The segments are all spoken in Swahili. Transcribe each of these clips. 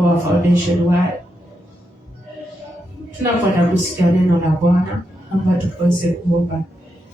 our foundation wide. Tunakwenda kusikia neno la Bwana ambapo tukaweze kuomba.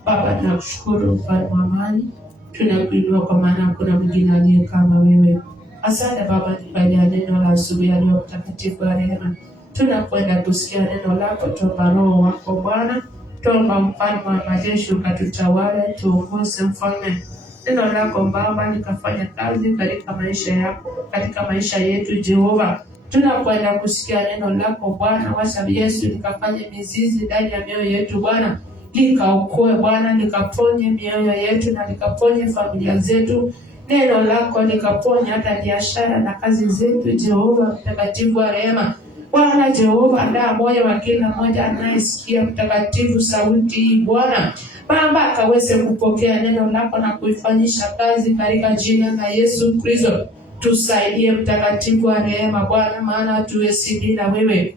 Baba, tunakushukuru mfalme wa amani. Tunakuinua kwa maana hakuna mwingine aliye kama wewe. Asante Baba kwa neno la asubuhi ya leo mtakatifu wa rehema. Tunakwenda kusikia neno lako, tuomba Roho wako Bwana. Tuomba mfalme wa majeshi ukatutawale, tuongoze mfalme. Neno lako Baba likafanya kazi katika maisha yako, katika maisha yetu Jehova. Tunakwenda kusikia neno lako Bwana, wacha Yesu likafanye mizizi ndani ya mioyo yetu Bwana. Likaokoe Bwana, likaponye mioyo yetu na likaponye familia zetu. Neno lako likaponye hata biashara na kazi zetu Jehova mtakatifu wa rehema. Bwana Jehova, andaa moyo wa kila mmoja anayesikia mtakatifu sauti hii Bwana. Baba akaweze kupokea neno lako na kuifanyisha kazi katika jina la Yesu Kristo. Tusaidie mtakatifu wa rehema Bwana, maana tuwezidi na wewe.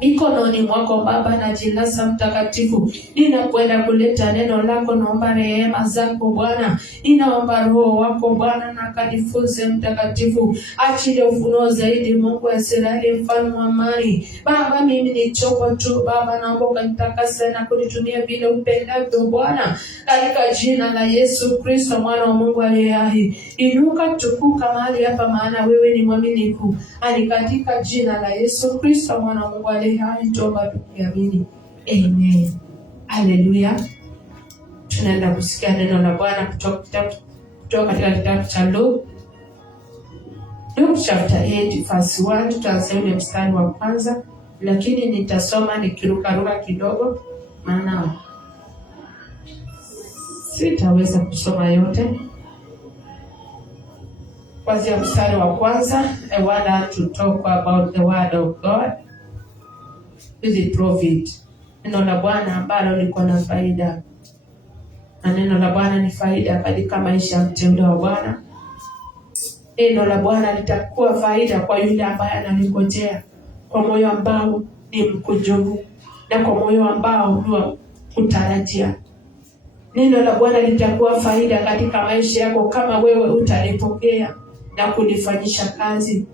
Mikononi mwako Baba na jinasa mtakatifu. Ninakwenda kuleta neno lako, naomba rehema zako Bwana. Ninaomba Roho wako Bwana na kanifunze mtakatifu. Achilie ufunuo zaidi Mungu wa Israeli mfalme wa amani. Baba mimi ni chombo tu Baba, naomba ukanitakase na kunitumia vile upendavyo Bwana. Katika jina la Yesu Kristo mwana wa Mungu aliye hai. Inuka tukuka mahali hapa maana wewe ni mwaminifu. Ani katika jina la Yesu Kristo mwana wa Mungu aliye hai tuomba tukiamini. Amen. Haleluya. Tunaenda kusikia neno la Bwana kutoka katika kitabu cha Luke chapter 8 verse 1. Tutaanza ule mstari wa kwanza, lakini nitasoma nikiruka kidogo maana sitaweza kusoma yote. Kwanza mstari wa kwanza, I want to talk about the word of God with the prophet. Neno la Bwana ambalo liko na faida. Na neno la Bwana ni faida katika maisha ya mteule wa Bwana. Neno la Bwana litakuwa faida kwa yule ambaye analingojea kwa moyo ambao ni mkunjufu na kwa moyo ambao ni kutarajia. Neno la Bwana litakuwa faida katika maisha yako kama wewe utalipokea na kulifanyisha kazi.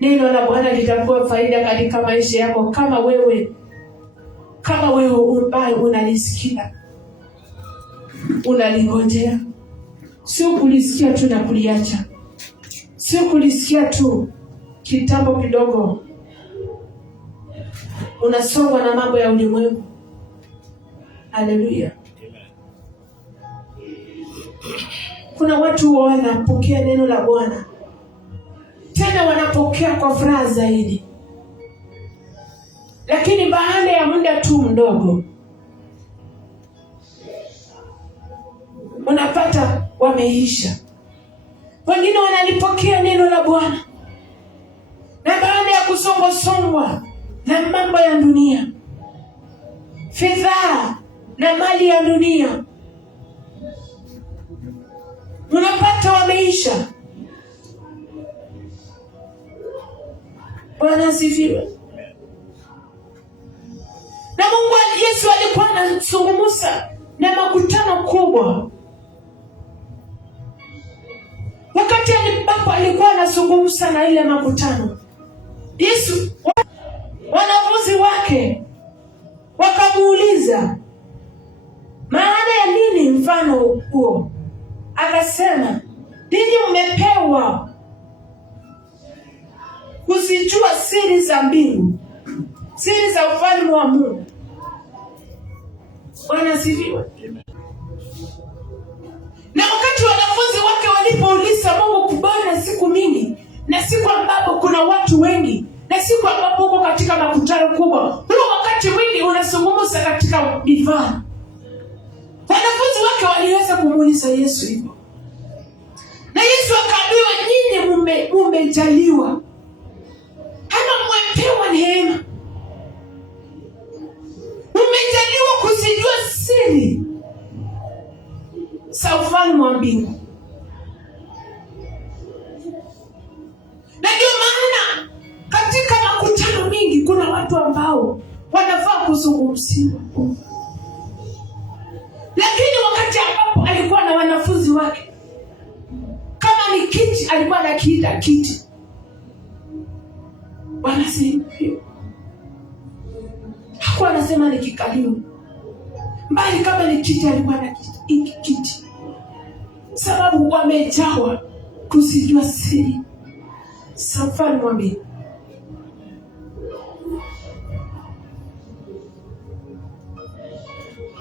Neno la Bwana litakuwa faida katika maisha yako kama wewe ambaye unalisikia, unalingojea. Sio kulisikia tu na kuliacha. Sio kulisikia tu kitambo kidogo unasongwa na mambo ya ulimwengu. Haleluya. Kuna watu wanapokea neno la Bwana, tena wanapokea kwa furaha zaidi, lakini baada ya muda tu mdogo unapata wameisha. Wengine wanalipokea neno la Bwana na baada ya kusongwa na mambo ya dunia, fedha na mali ya dunia, unapata wameisha. Bwana asifiwe. Na Mungu Yesu alikuwa anazungumza na makutano kubwa. Wakati ambapo alikuwa anazungumza na ile makutano, Yesu, wanafunzi wake wakamuuliza maana ya nini mfano huo. Akasema, ninyi mmepewa kuzijua siri za mbingu, siri za ufalme wa Mungu. Bwana asifiwe. Na wakati wanafunzi wake walipouliza Mungu kubana siku mingi, na siku ambapo kuna watu wengi, na siku ambapo uko katika makutano kubwa, huo wakati wingi unazungumza katika mifano. Wanafunzi wake waliweza kumuuliza Yesu hivyo. Na Yesu akaambiwa, nyinyi mmejaliwa, ama mmepewa neema, mmejaliwa kuzijua siri za ufalme wa mbingu. Na ndio maana katika makutano mingi kuna watu ambao wanafaa kuzungumziwa. Lakini wakati ambapo alikuwa na wanafunzi wake, kama ni kiti alikuwa anakiita kiti, Wanasifiwa. Hakuwa anasema ni kikalio, mbali kama ni kiti alikuwa na kiti, sababu wamejawa kuzijua siri. Safari mwambie,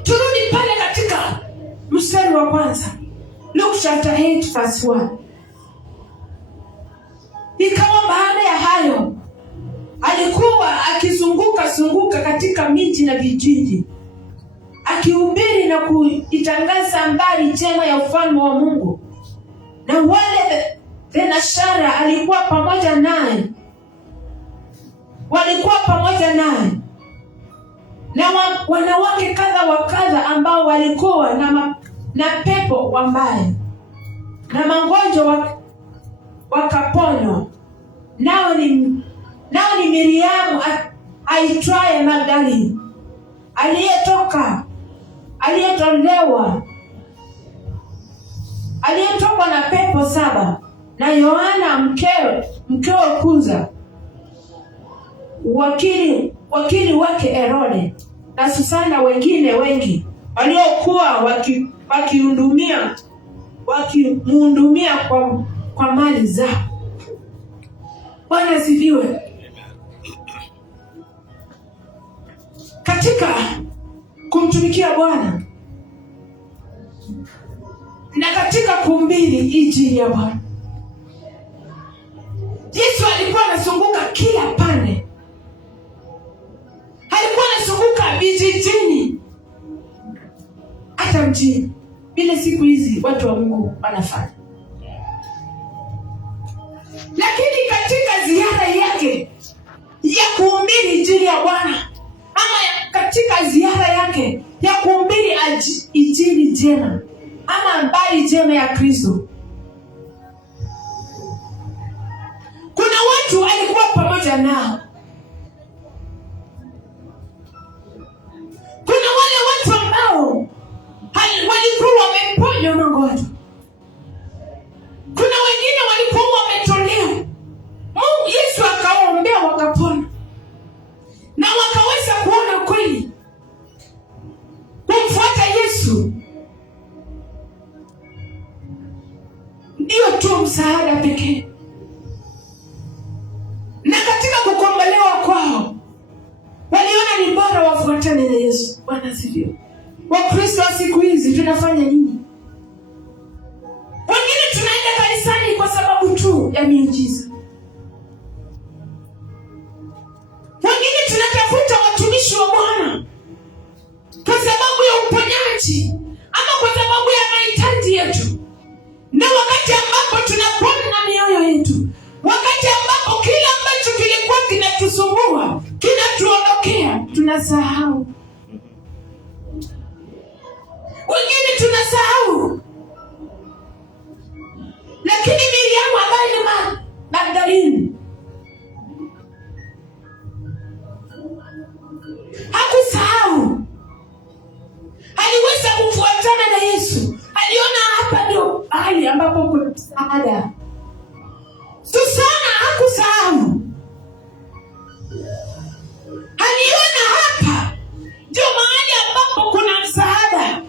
turudi pale katika mstari wa kwanza, Luke chapter 8 verse 1. Ikawa baada ya hayo, alikuwa akizunguka katika miji na vijiji, akihubiri na kuitangaza habari njema ya ufalme wa Mungu. Na wale thenashara walikuwa pamoja naye, na wanawake kadha wa kadha ambao walikuwa na pepo wambaya na magonjwa wakaponywa. Nao ni Miriamu aitwaye Magdalene, aliyetokwa na pepo 7, na Yohana mkewe Kuza, wakili wake Herode, na Susana, wengine wengi waliokuwa wakimhudumia kwa mali zao. Bwana asifiwe. Katika kumtumikia Bwana na katika kuhubiri injili ya Bwana, Yesu alikuwa anazunguka kila pande. Alikuwa anazunguka vijijini, hata mjini, vile siku hizi watu wa Mungu wanafanya. Lakini katika ziara yake ya kuhubiri injili ya Bwana, ama katika ziara yake ya kuhubiri injili njema ama habari njema ya Kristo, kuna watu alikuwa pamoja nao. Kuna wale watu ambao walikuwa wameponywa magonjwa. Kuna wengine walikuwa wametolewa. Yesu akawaombea wakapona, na wakaweza kuona kweli kumfuata Yesu ndio tu msaada pekee. Na katika kukombolewa kwao waliona ni bora wafuatane na Yesu. Bwana asifiwe. Wakristo wa siku hizi tunafanya nini? Wengine tunaenda kanisani kwa sababu tu ya miujiza. Wengine tunatafuta watumishi wa Bwana kwa sababu ya uponyaji ama kwa sababu ya mahitaji yetu. Na wakati ambapo tunapona mioyo yetu, wakati ambapo kila ambacho kilikuwa kinatusumbua kinatuondokea, tunasahau. Wengine tunasahau. Lakini Miriamu ambaye ni Magdalene hakusahau. Aliweza kufuatana na Yesu. Aliona hapa ndio hali ambapo kuna msaada. Susana hakusahau. Aliona hapa ndio mahali ambapo kuna msaada.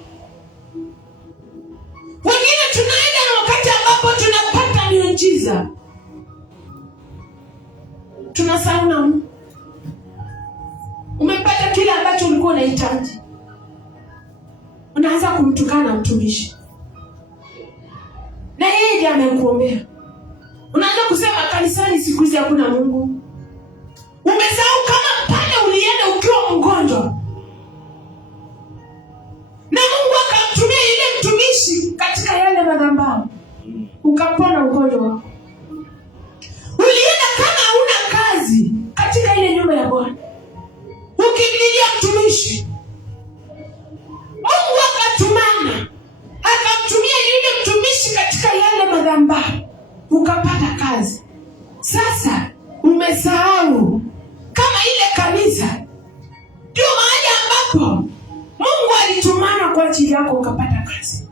Wengine tunaenda na wakati ambapo tunapata miujiza, tunasahau na Mungu. Umepata kile ambacho ulikuwa unahitaji, unaanza kumtukana mtumishi, na yeye ndiye amekuombea. Unaanza kusema kanisani siku hizi hakuna Mungu. Umesahau kama pale ulienda ukiwa mgonjwa na Mungu akamtumia yule mtumishi katika yale madhabahu ukapona ugonjwa wako. Ulienda kama huna kazi katika ile nyumba ya Bwana, ukimlilia mtumishi, Mungu akatumana akamtumia yule mtumishi katika yale madhabahu ukapata kazi. Sasa umesahau kama ile kanisa ndio mahali ambapo Mungu alitumana kwa ajili yako ukapata kazi.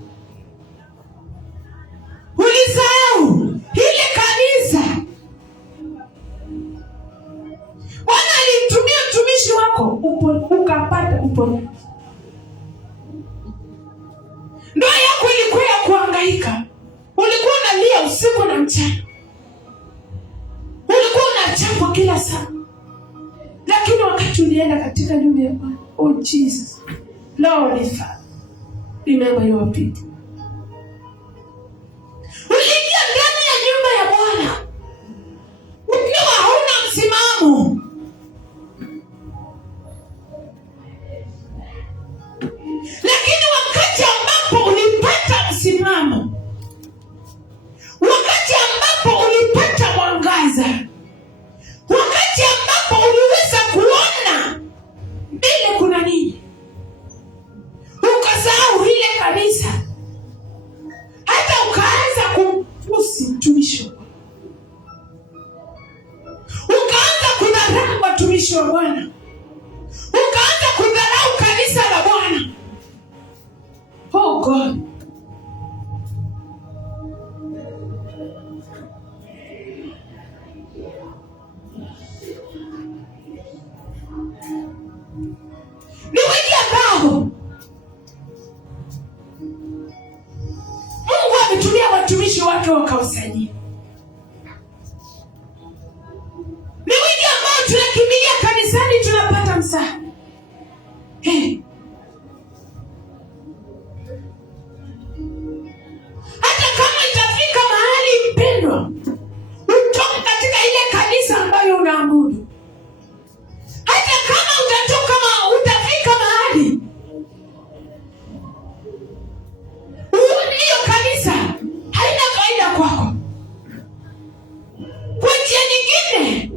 Ulisahau ile kanisa wako ukapata uponyaji. Ndoa yako ilikuwa ya kuhangaika, ulikuwa unalia usiku na mchana, ulikuwa unachapwa kila saa, lakini wakati ulienda katika nyumba ya Bwana, oh Jesus, Lord, remember your people. Uliingia ndani ya nyumba ya Bwana ukiwa hauna msimamo, lakini wakati ambapo ulipata msimamo, wakati ambapo ulipata mwangaza, wakati ambapo uliweza kuona mbele kuna nini, ukasahau ile kanisa, hata ukaanza kumpusi mtumishi, ukaanza kudharau watumishi wa Bwana, ukaanza kudharau kanisa la Bwana. Oh God, ni wengi ambao Mungu ametumia watumishi wake wakawasaidia. Ni wengi ambao tunakimbilia kanisani tunapata msaada. Hata kama itafika mahali mpendwa, utoke katika ile kanisa ambayo unaabudu, hata kama utafika mahali hiyo kanisa haina faida kwako, kwa njia nyingine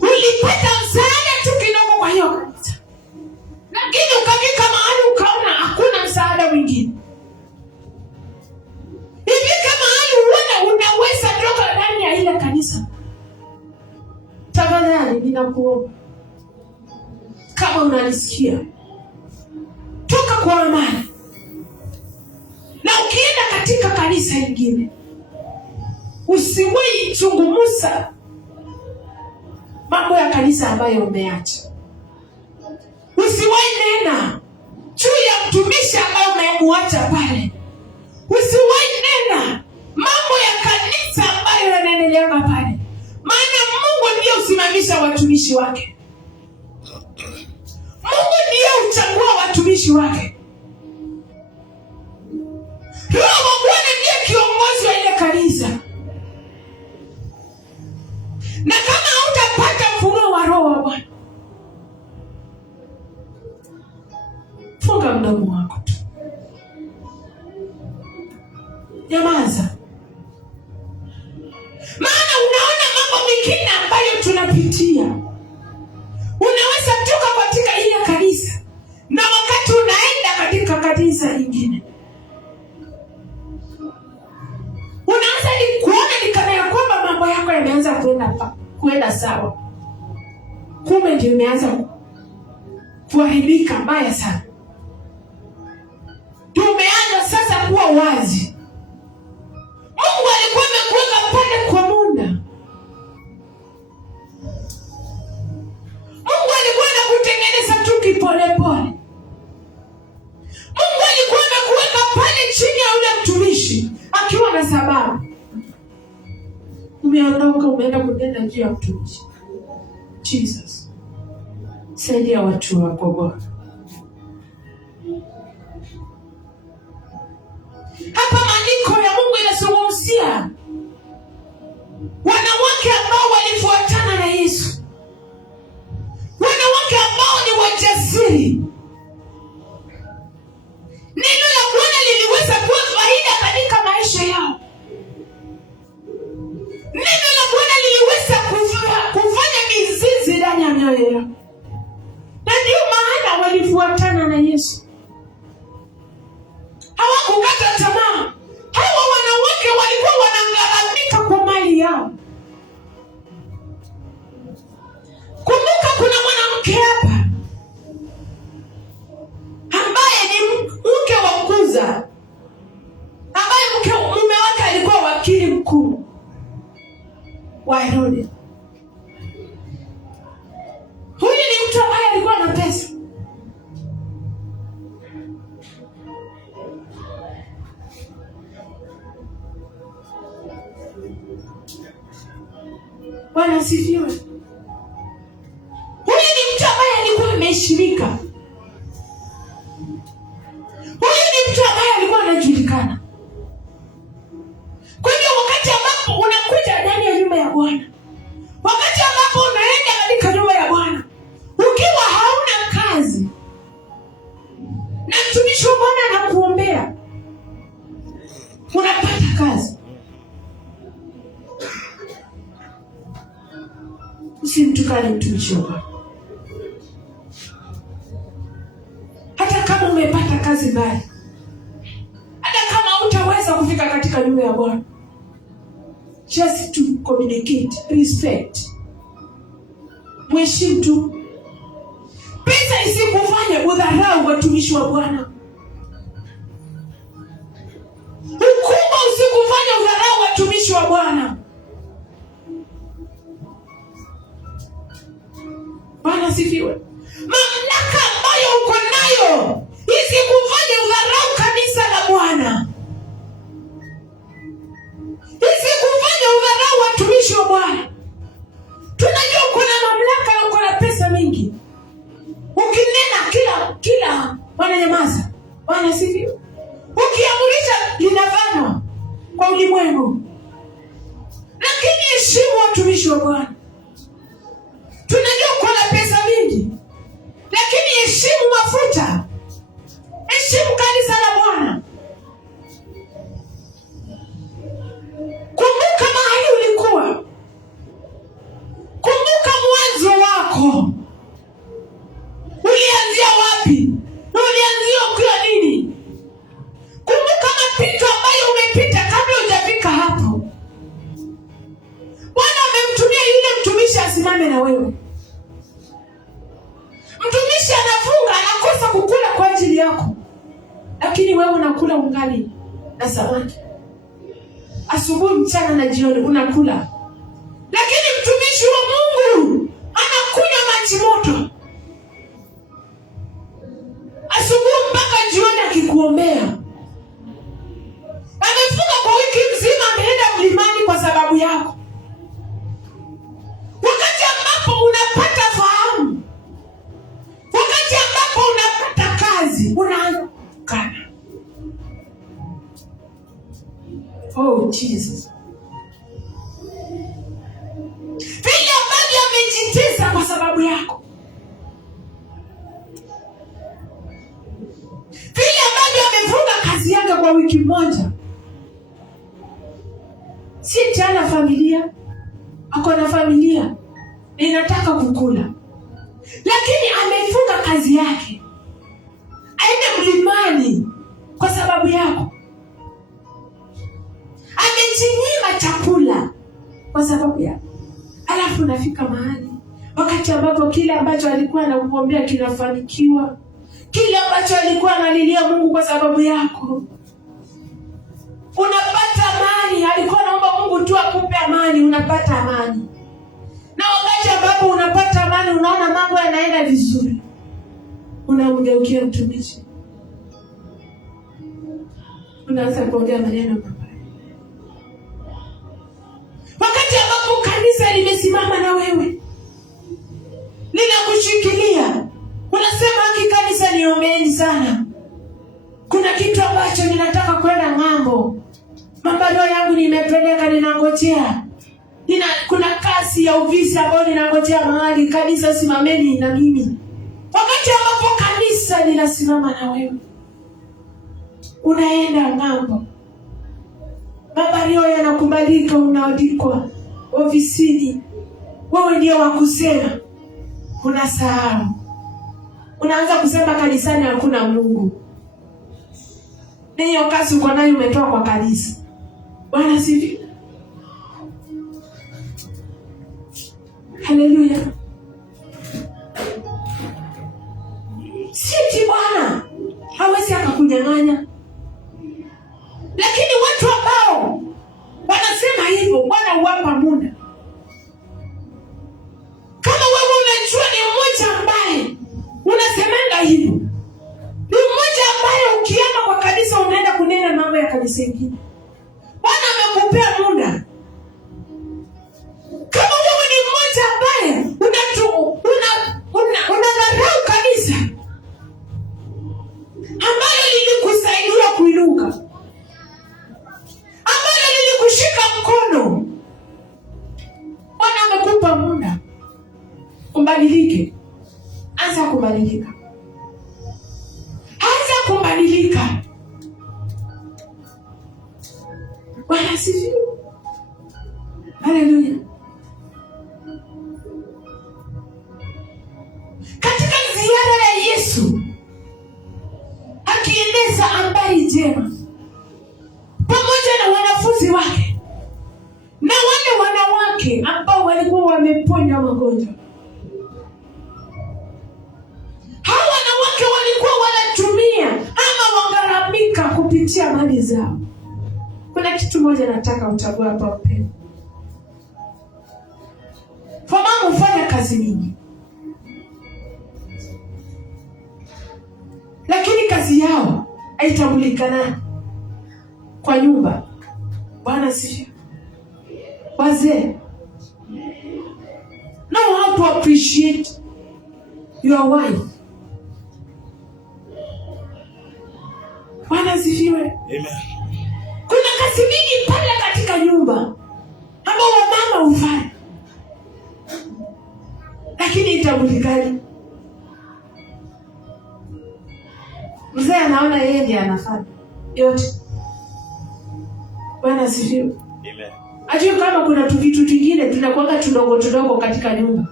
ulipata msaada tu kidogo kwa hiyo kanisa, lakini ukafika mahali ukaona hakuna msaada mwingine. Ifika mahali uone unaweza toka ndani ya ile kanisa, tafadhali ninakuomba, kama unanisikia, toka kwa amani na ukienda katika kanisa lingine, usiwahi chungumusa mambo ya kanisa ambayo umeacha. Usiwahi nena juu ya mtumishi ambaye umemwacha pale. Usiwahi nena mambo ya kanisa ambayo yanaendelea pale, maana Mungu ndiye usimamisha watumishi wake. Mungu ndiye uchagua watumishi wake. Roho wa Bwana ndiye kiongozi wa ile kanisa. Na kama hutapata mfumo wa Roho wa Bwana, funga mdomo wako tu, nyamaza. Maana unaona mambo mengine ambayo tunapitia. Unaweza toka katika ile kanisa na wakati unaenda katika kanisa lingine, unaanza kuona ni kana ya kwamba mambo yako yameanza kwenda sawa, kumbe ndio imeanza kuharibika mbaya sana. Tumeanza sasa kuwa wazi. Mungu alikuwa amekuweka pale kwa muda. Mungu alikuwa anakutengeneza tu kipolepole. Mungu alikuwa amekuweka pale chini ya yule mtumishi akiwa na sababu. Umeondoka, umeenda kunena juu ya mtumishi. Jesus, saidia watu wako Bwana. Hapa maandiko ya Mungu yanazungumzia wanawake ambao walifuatana na Yesu, wanawake ambao ni wajasiri. Neno la Bwana liliweza kuwa faida katika maisha yao. Neno la Bwana liliweza kufanya mizizi ndani ya mioyo yao, na ndio maana walifuatana na Yesu. Hawakukata tamaa. Hawa wanawake walikuwa wanang'aramika kwa mali yao. Kumbuka kuna mwanamke hapa ambaye ni mke wa Kuza, ambaye mume wake alikuwa wakili mkuu wa Herode. Huyu ni mtu ambaye Bwana asifiwe. Huyu ni mtu ambaye alikuwa ameheshimika. Huyu ni mtu ambaye alikuwa anajulikana. Kwa hiyo wakati ambapo unakuja ndani ya nyumba ya Bwana, wakati ambapo unaenda katika nyumba ya Bwana, ukiwa hauna kazi na mtumishi wa Bwana anakuombea, unapata kazi, usimtukane mtumishi wa Bwana. Hata kama umepata kazi mbaya, hata kama hutaweza kufika katika nyumba ya Bwana, just to communicate, respect, mheshimu tu. Pesa isikufanye udharau watumishi wa Bwana. Ukubwa usikufanye udharau watumishi wa Bwana. Bwana asifiwe. Mamlaka ambayo uko nayo isikufanye udharau kanisa la Bwana. Isikufanye udharau watumishi wa Bwana. Tunajua kuna mamlaka na kuna pesa mingi. Ukinena kila wananyamaza. Bwana asifiwe. Ukiamurisha linafanywa kwa ulimwengu. Lakini heshimu watumishi wa Bwana. Tunajua kuna pesa mingi, lakini heshimu mafuta. Heshimu kanisa la Bwana. Kumbuka mahali ulikuwa. Kumbuka mwanzo wako. Ulianzia wapi? Ulianzia ukiwa nini? Kumbuka mapito ambayo umepita kabla hujafika hapo. Bwana amemtumia yule mtumishi asimame na wewe. Mtumishi anafunga, anakosa kukula kwa ajili yako, lakini wewe unakula ungali na samaki. Asubuhi, mchana na jioni unakula. Lakini mtumishi wa Mungu anakunywa maji moto asubuhi mpaka jioni akikuombea. Amefunga kwa wiki mzima, ameenda mlimani kwa sababu yako. Wakati ambapo unapata fahamu, wakati ambapo unapata kazi, unaanguka. Oh Jesus. Vile ambavyo amejitesa kwa sababu yako, vile ambavyo amefunga kazi yake kwa wiki moja. Si tena familia, ako na familia inataka kukula, lakini amefunga kazi yake aende mlimani kwa sababu yako. Amejinyima chakula kwa sababu yako. Alafu unafika mahali wakati ambapo kile ambacho alikuwa anakuombea kinafanikiwa, kile ambacho alikuwa analilia Mungu kwa sababu yako, unapata amani. Alikuwa anaomba Mungu tu akupe amani, unapata amani. Na wakati ambapo unapata amani, unaona mambo yanaenda vizuri, unamgeukia mtumishi, unaanza kuongea maneno mabaya. Wakati ambapo kanisa limesimama na wewe, linakushikilia, unasema haki kanisa niombeeni sana, kuna kitu ambacho ninataka kwenda ng'ambo, mabarua yangu nimepeleka, ninangojea. Kuna kasi ya ofisi ambayo ninangojea mahali. Kanisa simameni na mimi. Wakati ambapo kanisa linasimama na wewe, unaenda ng'ambo, mabarua yanakubalika, unaandikwa ofisini, wewe ndio wa kusema, unasahau. Unaanza kusema kanisani hakuna Mungu. Na hiyo kazi uko nayo umetoa kwa kanisa. Bwana sifi. Haleluya. Sisi Bwana hawezi akakunyang'anya. Lakini watu ambao wanasema hivyo, Bwana huwapa muda. Kama wewe unajua ni mmoja ambaye unasemanga hivyo, ni mmoja ambaye ukienda kwa kanisa unaenda kunena mambo ya kanisa ingine, Bwana amekupea muda. Kama wewe muda ubadilike. Anza kubadilika. Anza kubadilika. Bwana asifiwe. Haleluya. Katika ziara ya Yesu akieneza habari njema pamoja na wanafunzi wake na wale wanawake ambao walikuwa wameponya magonjwa, hao wanawake walikuwa wanatumia ama wangharamika kupitia mali zao. Kuna kitu moja nataka utambue hapa mpendwa. Mama hufanya kazi nyingi, lakini kazi yao haitambulikana kwa nyumba. Bwana sifiwe. Wazee, know how to appreciate your wife. Bwana sifiwe. Amen. Kuna kazi mingi pale katika nyumba ambao wamama hufanya, lakini itambulikani. Mzee anaona yeye ndiye anafanya yote. Bwana asifiwe. Amen. Ajue kama kuna vitu vingine tunakuanga tudogo katika nyumba,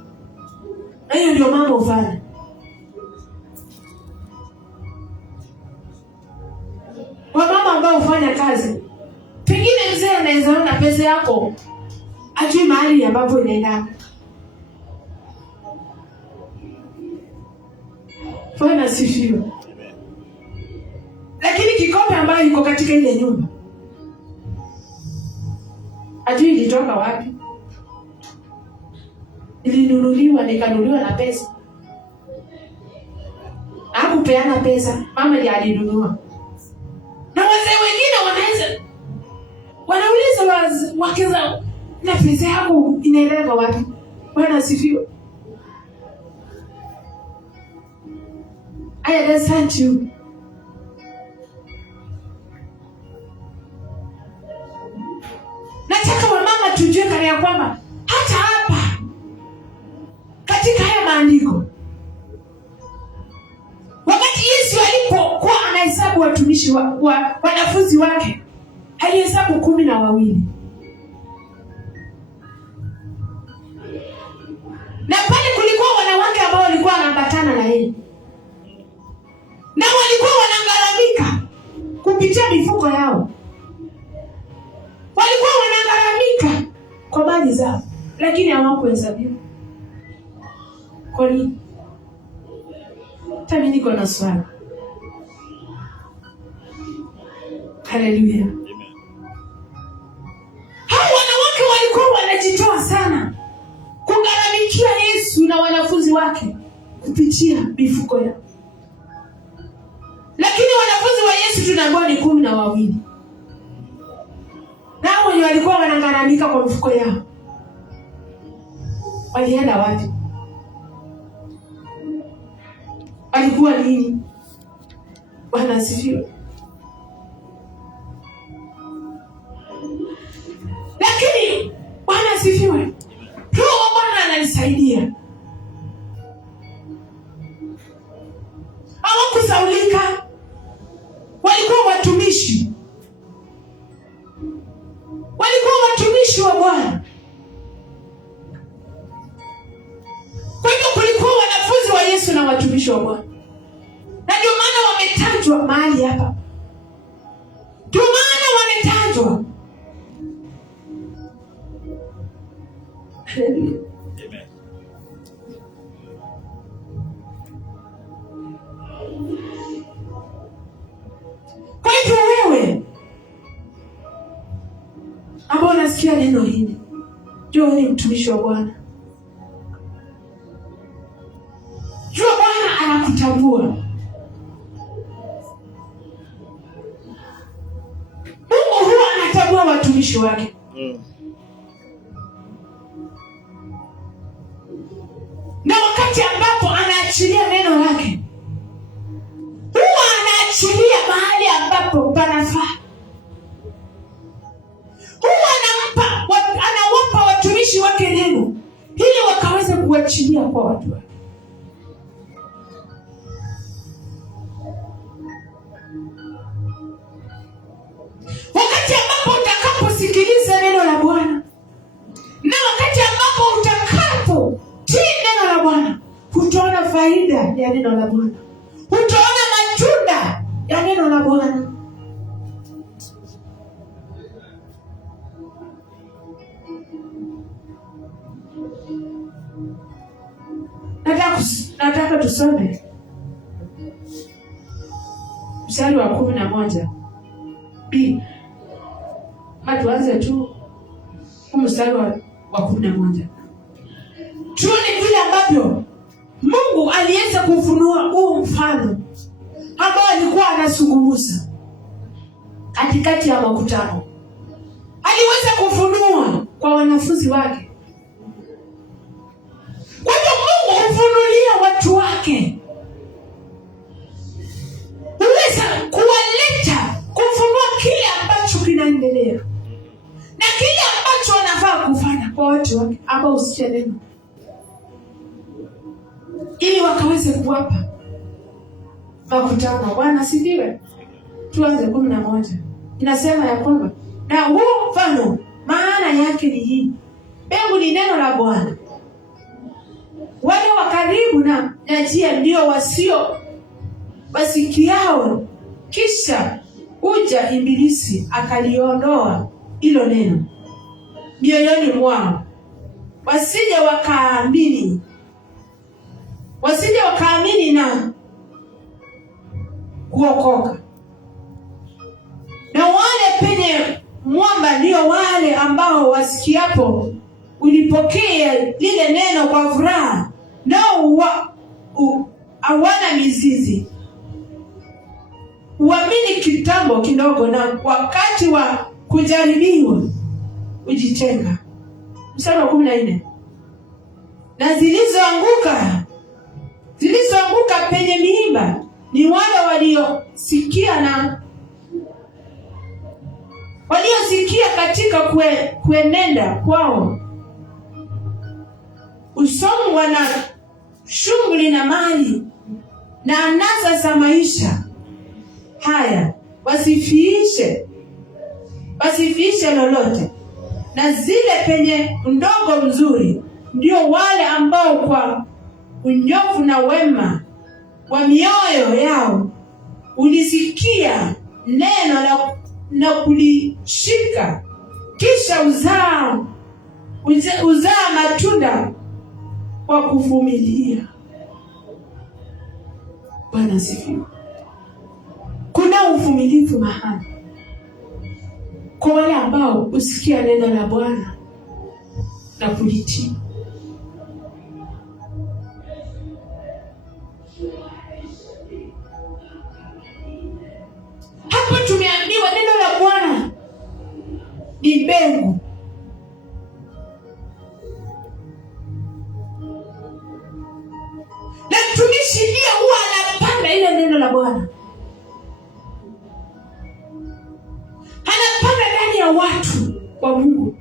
na hiyo ndio mama hufanya. Wamama ambao hufanya kazi, pengine mzee anaweza ona pesa yako ajui mahali ambapo inaenda. Bwana asifiwe. Lakini kikombe ambayo iko katika ile nyumba ajui ilitoka wapi. Ilinunuliwa, nikanunuliwa na pesa. Hakupeana pesa, mama ndiye alinunua. Na wazee wengine wanauliza wake zao, na pesa yako inaeleka wapi? Bwana asifiwe. I understand you. Nataka wamama tujue kana ya kwamba hata hapa katika haya maandiko, wakati Yesu alipokuwa anahesabu watumishi wanafunzi wake, alihesabu 12. Na pale kulikuwa wanawake ambao walikuwa wanaambatana na yeye, na walikuwa wanangharamika kupitia mifuko yao. Walikuwa wanangharamika kwa mali zao, lakini hawakuhesabiwa. Kwa nini? Hata mimi niko na swali. Haleluya. Hao wanawake walikuwa wanajitoa sana kungharamikia Yesu na wanafunzi wake kupitia mifuko yao. Lakini wanafunzi wa Yesu tunaambiwa ni 12. Na wenye walikuwa wanangharamika kwa mifuko yao walienda wapi? Walikuwa nini? Bwana asifiwe. Lakini Bwana asifiwe, Roho wa Bwana ananisaidia. Hawakusaulika, walikuwa watumishi. Walikuwa watumishi wa Bwana. Kwa hivyo kulikuwa wanafunzi wa Yesu na watumishi wa Bwana. Na ndio maana wametajwa mahali hapa. Ndio maana wametajwa. Haleluya. Amen. Kwa hivyo wewe ambao unasikia neno hili, jua ni mtumishi wa Bwana. Jua Bwana anakutambua. Mungu huwa anatambua watumishi wake. Na wakati ambapo anaachilia neno lake, huwa anaachilia mahali ambapo panafaa. Huwa anawapa watumishi wake neno ili kuachilia kwa watu wake. Wakati ambapo utakaposikiliza neno la Bwana na wakati ambapo utakapotii neno la Bwana, utaona faida ya neno la Bwana, utaona matunda ya neno la Bwana. Nataka tusome mstari wa 11 B. Tuanze tu mstari wa 11. Tuone vile ambavyo Mungu aliweza kufunua huu mfano ambao alikuwa anazungumza katikati ya makutano. Aliweza kufunua kwa wanafunzi wake. Kwa hiyo Mungu hufunulia watu wake. Huweza kuwaleta kufunua kile ambacho kinaendelea na kile ambacho wanafaa kufanya kwa watu wake ambao usiche neno, ili wakaweze kuwapa makutano. Bwana sifiwe. Tuanze 11. Inasema ya kwamba na huu mfano maana yake ni hii: mbegu ni neno la Bwana. Wale wa karibu na njia ndio wasio wasikiao, kisha uja ibilisi akaliondoa hilo neno mioyoni mwao, wasije wakaamini na kuokoka. Na wale penye mwamba ndio wale ambao wasikiapo ulipokea lile neno kwa furaha, nao hawana mizizi, uamini kitambo kidogo, na wakati wa kujaribiwa ujitenga. Mstari wa 14. Na zilizoanguka penye miiba ni wale waliosikia katika kuenenda kwao usongwa na shughuli na mali na anasa za maisha haya, wasifiishe lolote. Na zile penye ndogo mzuri ndio wale ambao kwa unyofu na wema wa mioyo yao ulisikia neno na kulishika, kisha uzaa matunda kwa kuvumilia. Bwana sifiwe. Kuna uvumilivu mahali kwa wale ambao usikia neno la Bwana na kulitii. Hapo tumeambiwa neno la Bwana ni mbegu. Na mtumishi ndiye huwa anapanda ile neno la Bwana. Anapanda ndani ya watu wa Mungu.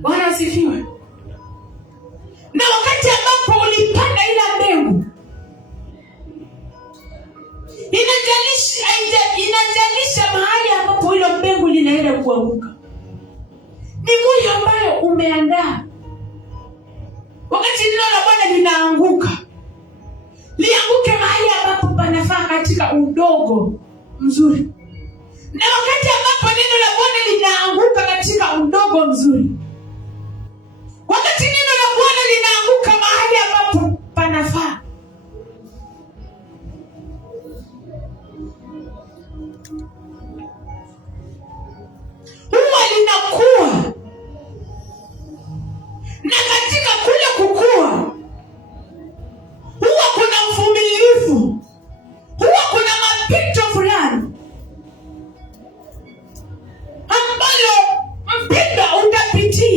Bwana asifiwe. Na wakati ambapo ulipanda ile mbegu, inajalisha mahali ambapo ile mbegu linaenda kuanguka. Ni moyo ambayo umeandaa. Wakati neno la Bwana linaanguka, lianguke mahali ambapo panafaa katika udongo mzuri. Na wakati ambapo neno la Bwana linaanguka katika udongo mzuri, wakati neno la Bwana linaanguka mahali ambapo panafaa, huwa linakuwa. Na katika kule kukua huwa kuna uvumilivu, huwa kuna mapito fulani ambayo mpinga utapitia.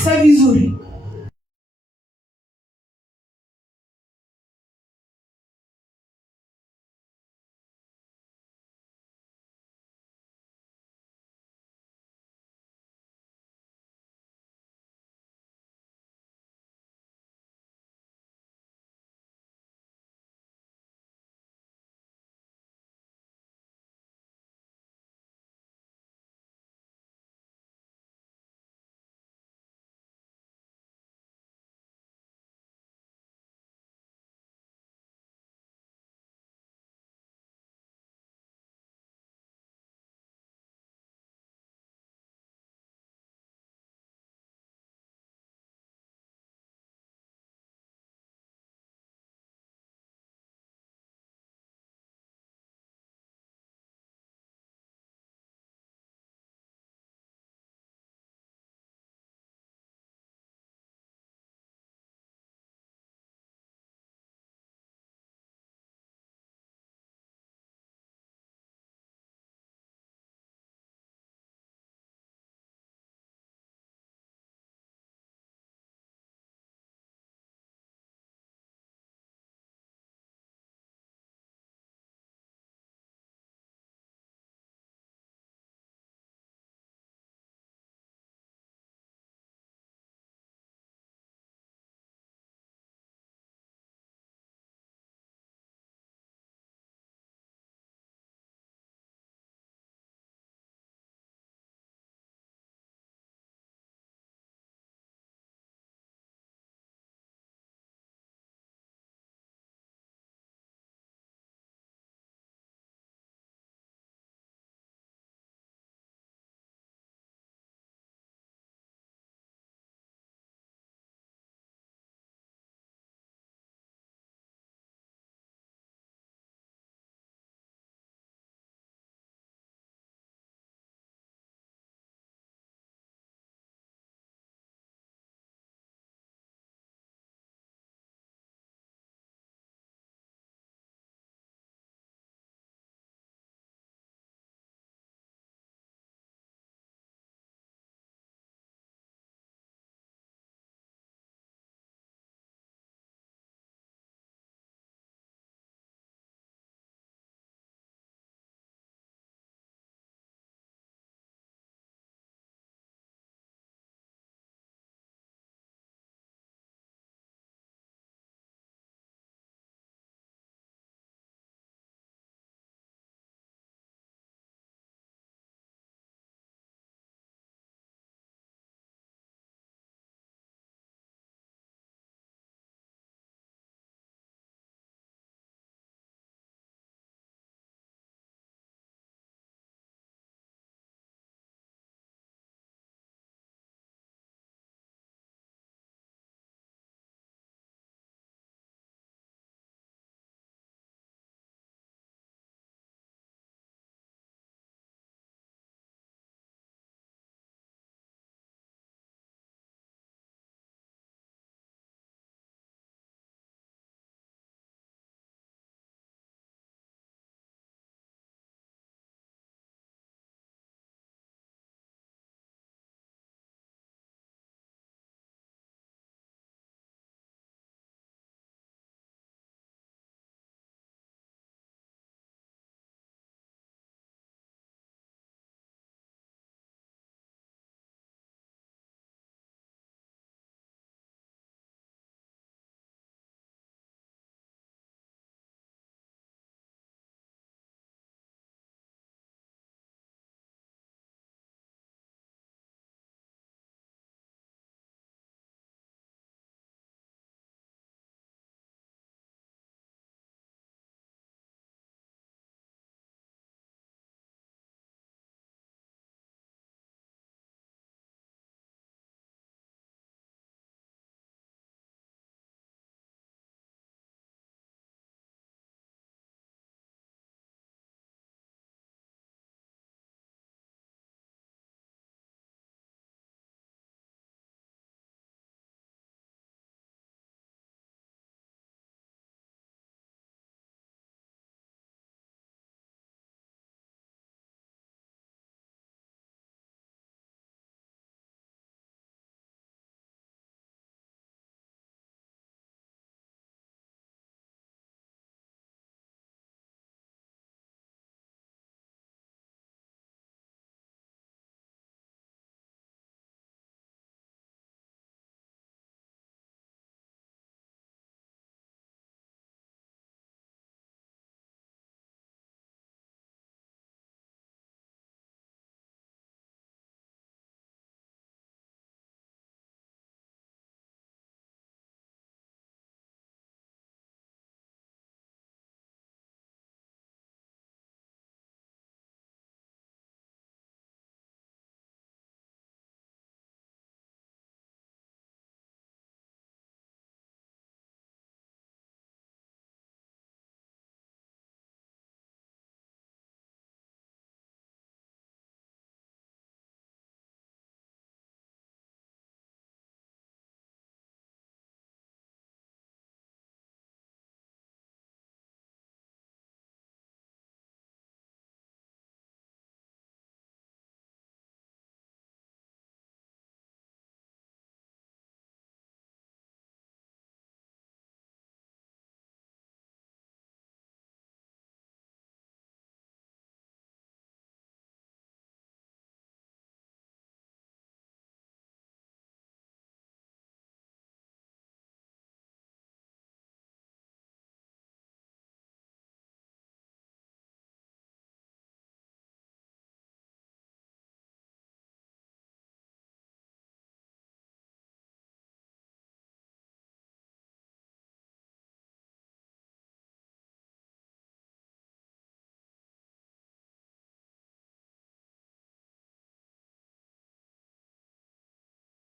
Sasa hivi